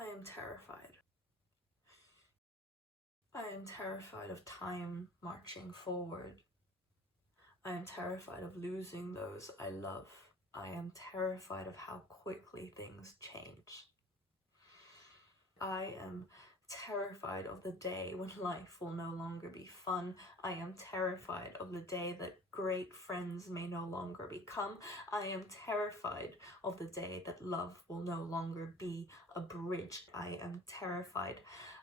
I am terrified. I am terrified of time marching forward. I am terrified of losing those I love. I am terrified of how quickly things change. I am terrified of the day when life will no longer be fun. I am terrified of the day that great friends may no longer become. I am terrified of the day that love will no longer be a bridge. I am terrified.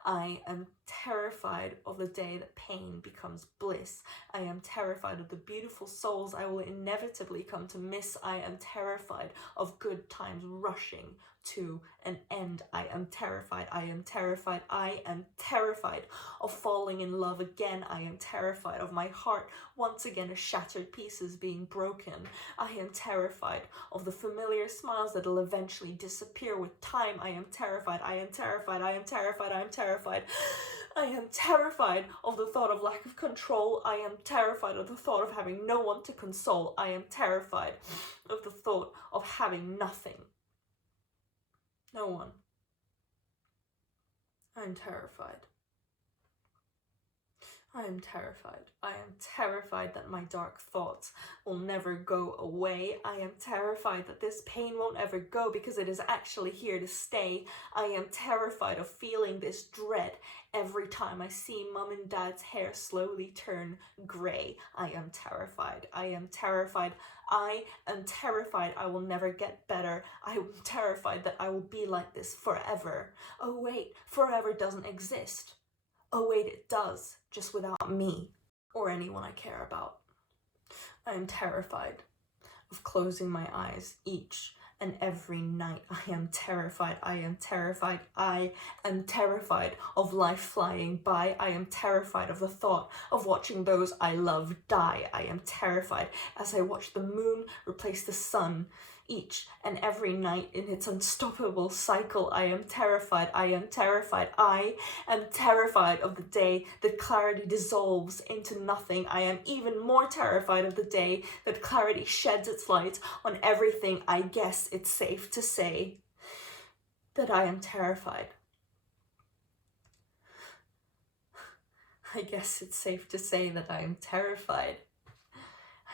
I am terrified of the day that pain becomes bliss. I am terrified of the beautiful souls I will inevitably come to miss. I am terrified of good times rushing to an end. I am terrified. I am terrified. I am terrified of falling in love again. I am terrified of my heart once again as shattered pieces being broken. I am terrified of the familiar smiles that will eventually disappear with time. I am terrified. I am terrified. I am terrified. I am terrified. I am terrified of the thought of lack of control. I am terrified of the thought of having no one to console. I am terrified of the thought of having nothing. No one. I'm terrified. I am terrified. I am terrified that my dark thoughts will never go away. I am terrified that this pain won't ever go because it is actually here to stay. I am terrified of feeling this dread every time I see mum and dad's hair slowly turn grey. I am terrified. I am terrified. I am terrified I will never get better. I am terrified that I will be like this forever. Oh wait, forever doesn't exist. Oh wait, it does, just without me or anyone I care about. I am terrified of closing my eyes each and every night. I am terrified. I am terrified. I am terrified of life flying by. I am terrified of the thought of watching those I love die. I am terrified as I watch the moon replace the sun each and every night in its unstoppable cycle. I am terrified. I am terrified. I am terrified of the day that clarity dissolves into nothing. I am even more terrified of the day that clarity sheds its light on everything. I guess it's safe to say that I am terrified. I guess it's safe to say that I am terrified.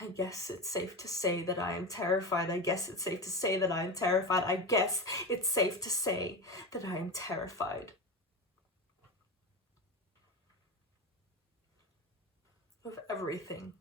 I guess it's safe to say that I am terrified. I guess it's safe to say that I am terrified. I guess it's safe to say that I am terrified. Of everything.